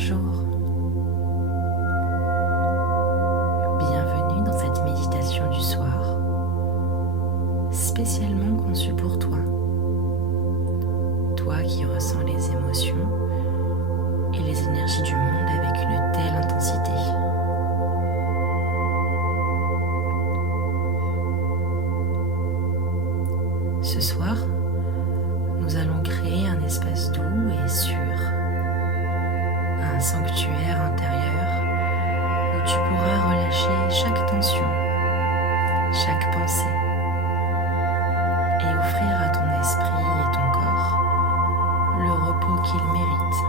Bonjour, bienvenue dans cette méditation du soir, spécialement conçue pour toi. Toi qui ressens les émotions et les énergies du monde avec une telle intensité. Ce soir, nous allons créer un espace doux et sûr, un sanctuaire intérieur où tu pourras relâcher chaque tension, chaque pensée et offrir à ton esprit et ton corps le repos qu'il mérite.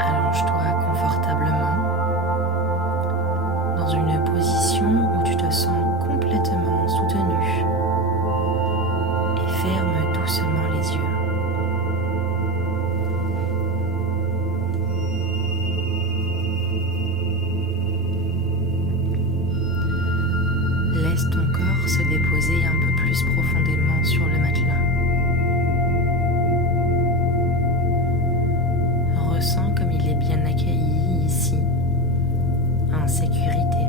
Allonge-toi confortablement dans une position où tu te sens complètement soutenu et ferme doucement les yeux. Laisse ton corps se déposer un peu plus profondément sur le matelas. Ressens comme il est bien accueilli ici, en sécurité.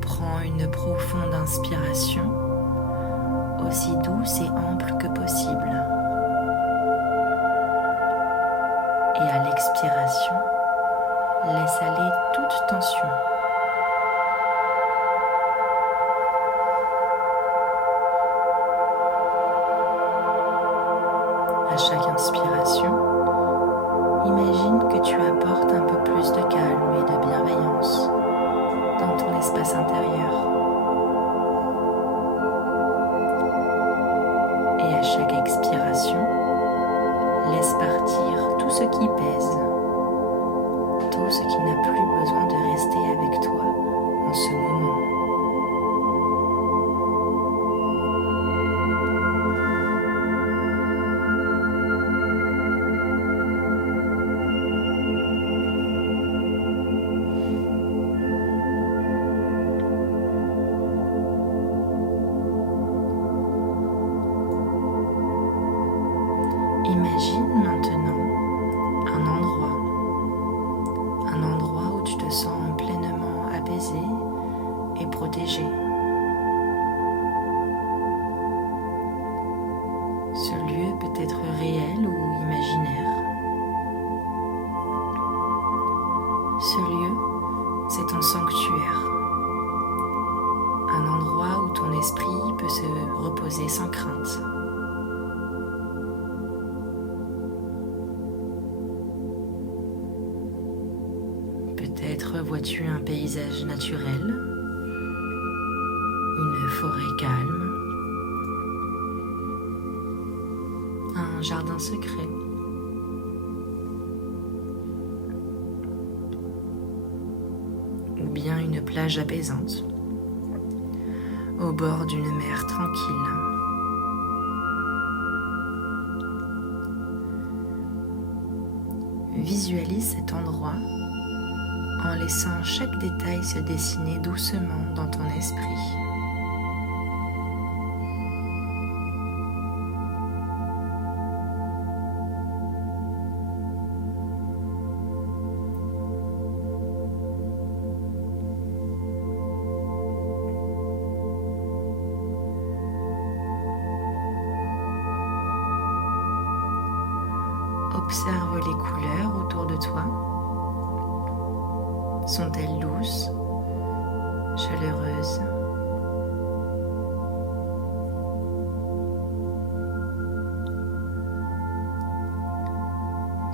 Prends une profonde inspiration, aussi douce et ample que possible. Et à l'expiration, laisse aller toute tension. À chaque inspiration, imagine que tu apportes un peu plus de calme et de bienveillance dans ton espace intérieur. Et à chaque expiration, laisse partir tout ce qui pèse, tout ce qui n'a plus besoin de rester avec toi en ce moment. Imagine maintenant un endroit où tu te sens pleinement apaisé et protégé. Ce lieu peut être réel ou imaginaire. Ce lieu, c'est ton sanctuaire, un endroit où ton esprit peut se reposer sans crainte. Peut-être vois-tu un paysage naturel, une forêt calme, un jardin secret. Ou bien une plage apaisante, au bord d'une mer tranquille. Visualise cet endroit en laissant chaque détail se dessiner doucement dans ton esprit. Observe les couleurs autour de toi. Sont-elles douces, chaleureuses?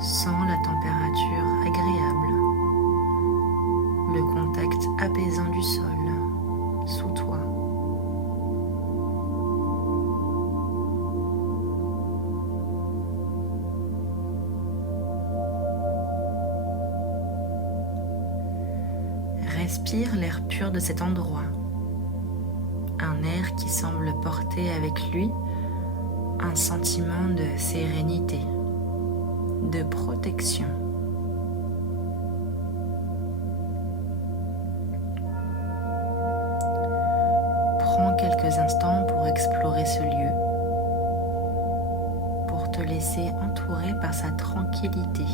Sens la température agréable, le contact apaisant du sol sous toi. Respire l'air pur de cet endroit, un air qui semble porter avec lui un sentiment de sérénité, de protection. Prends quelques instants pour explorer ce lieu, pour te laisser entourer par sa tranquillité.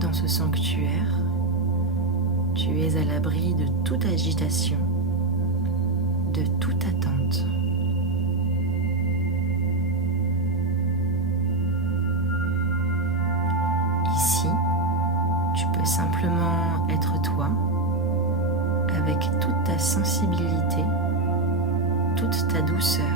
Dans ce sanctuaire, tu es à l'abri de toute agitation, de toute attente. Ici, tu peux simplement être toi, avec toute ta sensibilité, toute ta douceur.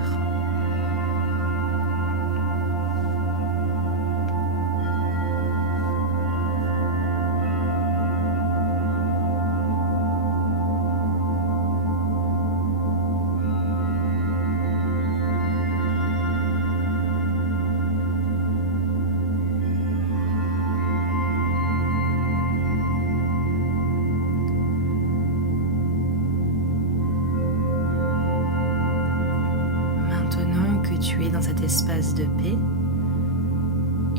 Tu es dans cet espace de paix,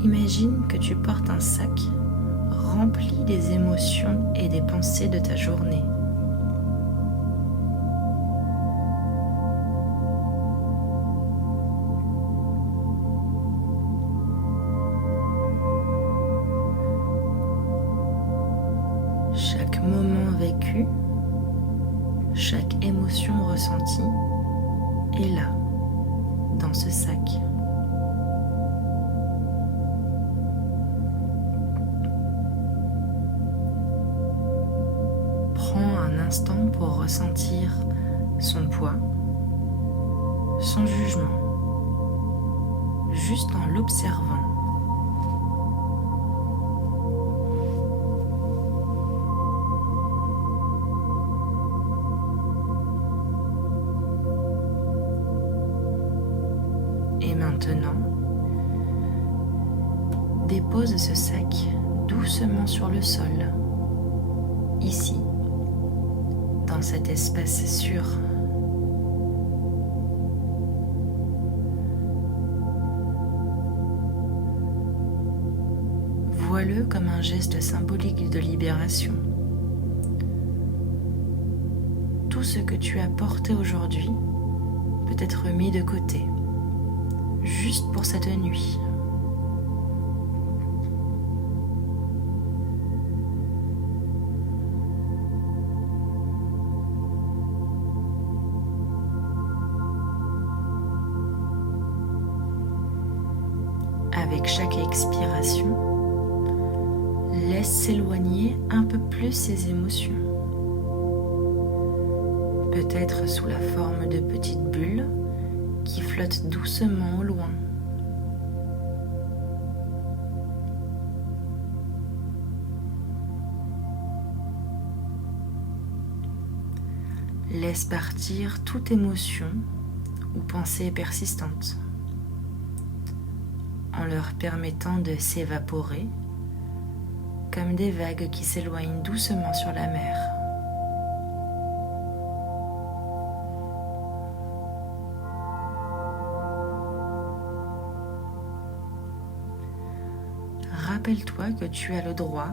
imagine que tu portes un sac rempli des émotions et des pensées de ta journée. Chaque moment vécu, chaque émotion ressentie est là, dans ce sac. Prends un instant pour ressentir son poids, son jugement, juste en l'observant. Et maintenant, dépose ce sac doucement sur le sol, ici, dans cet espace sûr. Vois-le comme un geste symbolique de libération. Tout ce que tu as porté aujourd'hui peut être mis de côté, juste pour cette nuit. Avec chaque expiration, laisse s'éloigner un peu plus ces émotions. Peut-être sous la forme de petites bulles qui flottent doucement au loin. Laisse partir toute émotion ou pensée persistante, en leur permettant de s'évaporer comme des vagues qui s'éloignent doucement sur la mer. Rappelle-toi que tu as le droit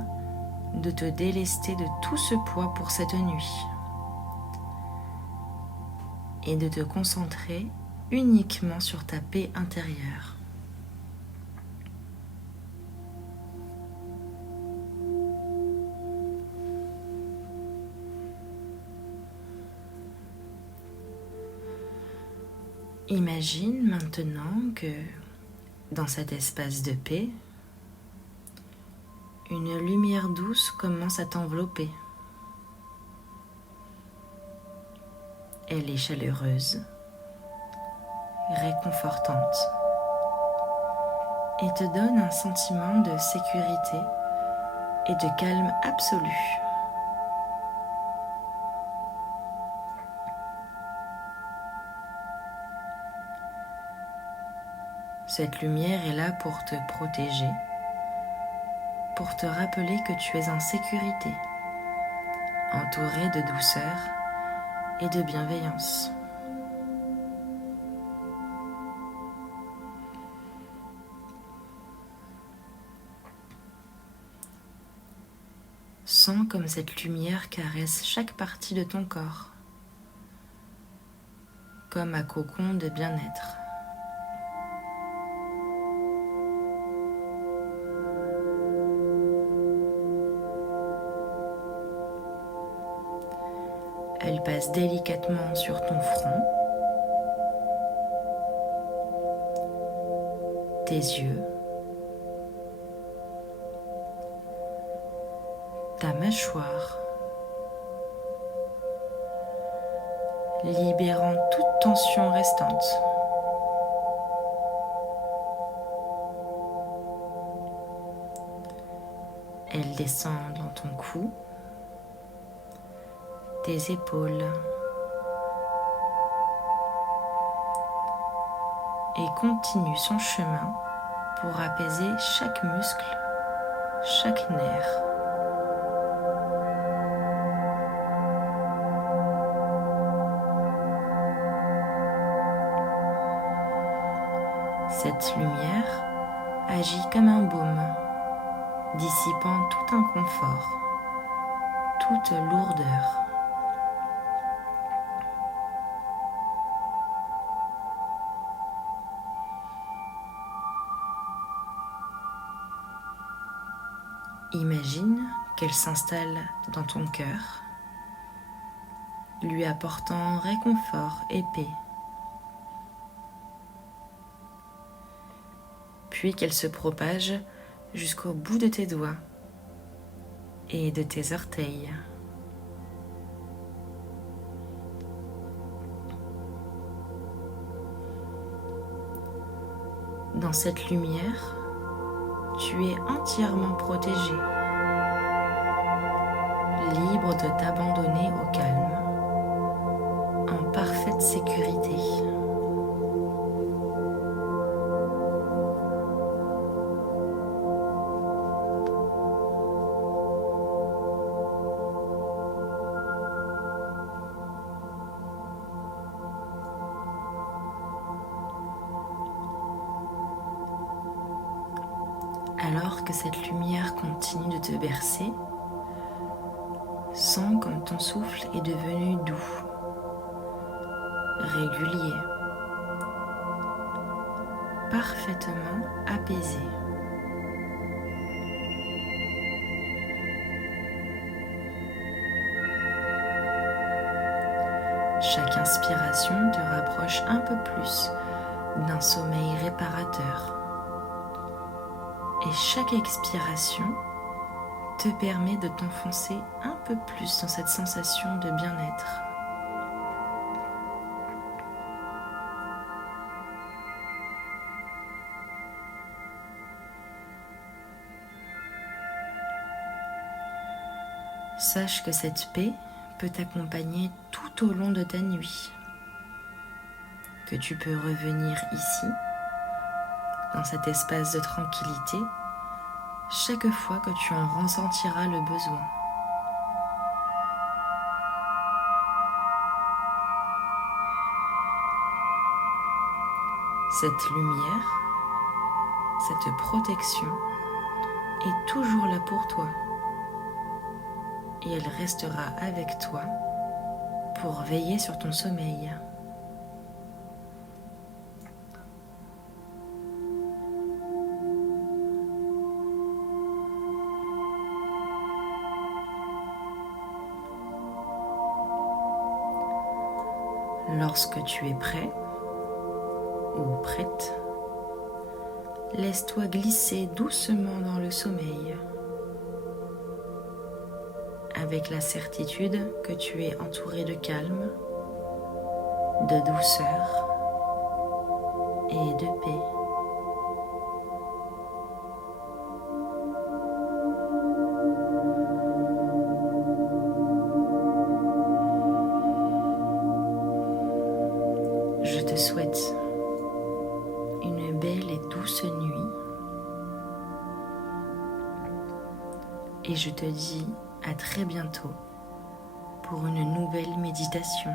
de te délester de tout ce poids pour cette nuit et de te concentrer uniquement sur ta paix intérieure. Imagine maintenant que dans cet espace de paix, une lumière douce commence à t'envelopper. Elle est chaleureuse, réconfortante et te donne un sentiment de sécurité et de calme absolu. Cette lumière est là pour te protéger, pour te rappeler que tu es en sécurité, entouré de douceur et de bienveillance. Sens comme cette lumière caresse chaque partie de ton corps, comme un cocon de bien-être. Elle passe délicatement sur ton front, tes yeux, ta mâchoire, libérant toute tension restante. Elle descend dans ton cou, tes épaules et continue son chemin pour apaiser chaque muscle, chaque nerf. Cette lumière agit comme un baume, dissipant tout inconfort, toute lourdeur. Imagine qu'elle s'installe dans ton cœur, lui apportant réconfort et paix. Puis qu'elle se propage jusqu'au bout de tes doigts et de tes orteils. Dans cette lumière, tu es entièrement protégé, libre de t'abandonner au calme, en parfaite sécurité. Alors que cette lumière continue de te bercer, sens comme ton souffle est devenu doux, régulier, parfaitement apaisé. Chaque inspiration te rapproche un peu plus d'un sommeil réparateur. Et chaque expiration te permet de t'enfoncer un peu plus dans cette sensation de bien-être. Sache que cette paix peut t'accompagner tout au long de ta nuit, que tu peux revenir ici, dans cet espace de tranquillité, chaque fois que tu en ressentiras le besoin. Cette lumière, cette protection est toujours là pour toi et elle restera avec toi pour veiller sur ton sommeil. Lorsque tu es prêt ou prête, laisse-toi glisser doucement dans le sommeil, avec la certitude que tu es entouré de calme, de douceur et de paix. Je te souhaite une belle et et je te dis à très bientôt pour une nouvelle méditation.